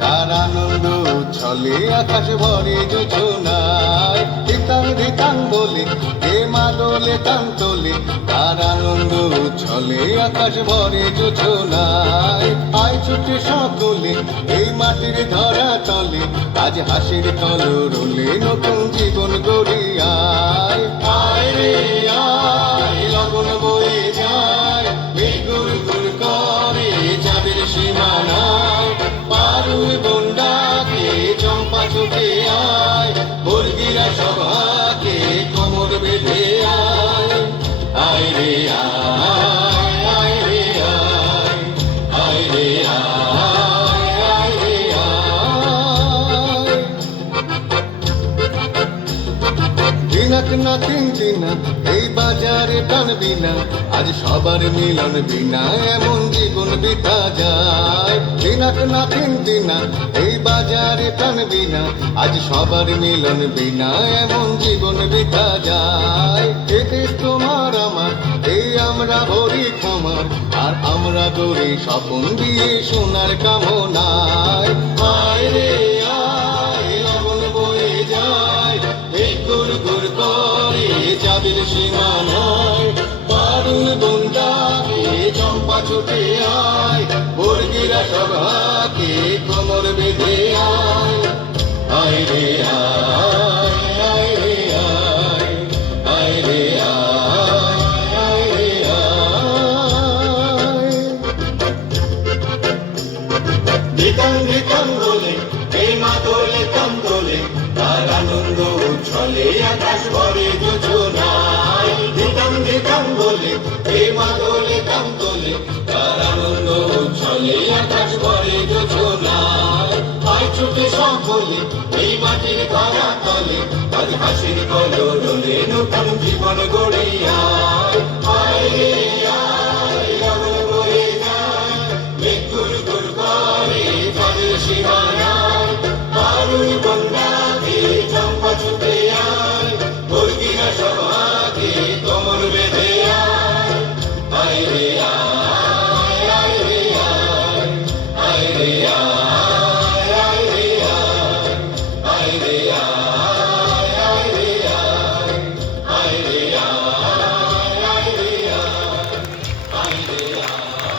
তার আনন্দ উচ্ছলে আকাশ ভরে যোজনায়। ধিতাং ধিতাং বলে হে মা দোলে কান তোলে, তার আনন্দ উচ্ছলে আকাশ ভরে যোজনায়। আয় ছুটে সকলে এই মাটির ধরা তলে, আজ হাসির কলরলে নতুন জীবন গড়ি আয়। আয় রে আয়, লগন বয়ে যায়, মেঘ গুড় গুড় করে চাঁদের সীমানায়। পারুই বন্ডাকে চম্পা ছুটে আয়, বর্গিরা সভাকে কোমর বেঁধে আয়। আয় রে আয়, আয় রে আয়, আয় রে আয়, আয় রে আয়। দিনাক না তিন দিনা এই বাজারে টানবি না, আজ সবার মিলন বিনা এমন জীবন বিতা যায়। দিনাক না তিন দিনা এই বাজারে টানবি না, আজ সবার মিলন বিনা এমন জীবন বিতা যায়। এ দেশ তোমার আমার, এই আমরা ভরি ক্ষমার, আর আমরা গড়ি স্বপন দিয়ে সোনার কামনায়। আয় রে আয়, লগন বয়ে যায়, মেঘ গুড় গুড় করে চাঁদের সীমানায়। পারুল বন্ডাকে চম্পা ছুটে আয়, বর্গিরা সভাকে কোমর বেঁধে আয়। আয় রে আয়, আয় রে আয়, আয় রে আয়, আয় রে আয়। ধিতাং ধিতাং বলে এই মা দোলে কান তোলে, তার আনন্দ উচ্ছলে আকাশ ভরে যোজনায়। ধিতাং ধিতাং বলে এই মা দোলে কান তোলে, তার আনন্দ উচ্ছলে আকাশ ভরে যোজনায়। আয় ছুটে সকলে এই মাটির ধরা তলে, আজ হাসির কলরলে নতুন জীবন গড়ি আয়। আয় রে